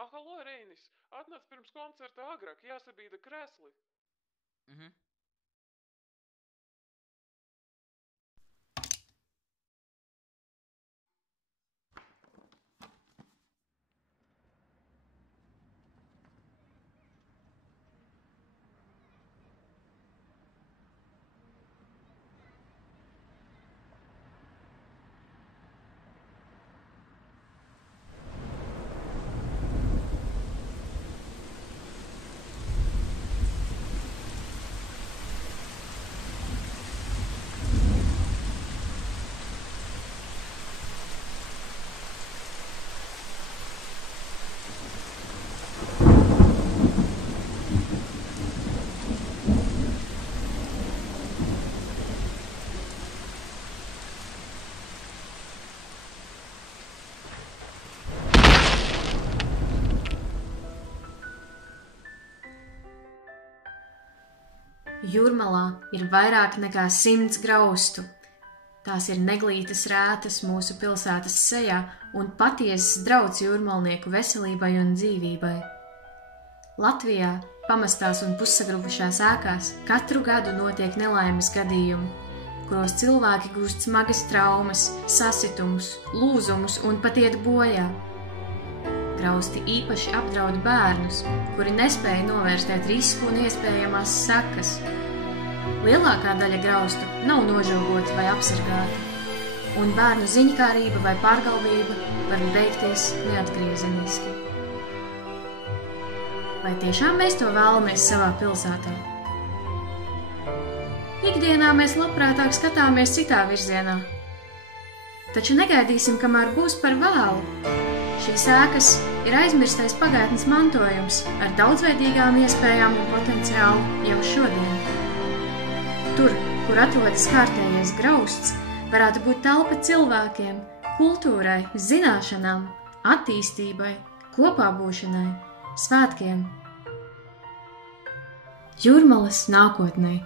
Halo, Reinis, atnāc pirms koncerta agrāk, jāsabīda kresli. Jūrmalā ir vairāk nekā 100 graustu. Tās ir neglītas rētas mūsu pilsētas sejā un patiesas drauds jūrmalnieku veselībai un dzīvībai. Latvijā, pamestās un pussagrupušās ēkās, katru gadu notiek nelaimes gadījumi, kuros cilvēki gūst smagas traumas, sasitumus, lūzumus un pat iet bojā. Grausti īpaši apdraud bērnus, kuri nespēja novērstēt risku un iespējamās sekas. Lielākā daļa graustu nav nožogoti vai apsargāti, un bērnu ziņkārība vai pārgalvība var beigties neatgriezeniski. Vai tiešām mēs to vēlamies savā pilsētā? Ikdienā mēs labprātāk skatāmies citā virzienā. Taču negaidīsim, kamēr būs par vēlu. Šīs ēkas ir aizmirstais pagātnes mantojums ar daudzveidīgām iespējām un potenciālu jau šodien. Tur, kur atrodas kārtējais grausts, varētu būt telpa cilvēkiem, kultūrai, zināšanām, attīstībai, kopā būšanai, svētkiem. Jūrmalas nākotnei.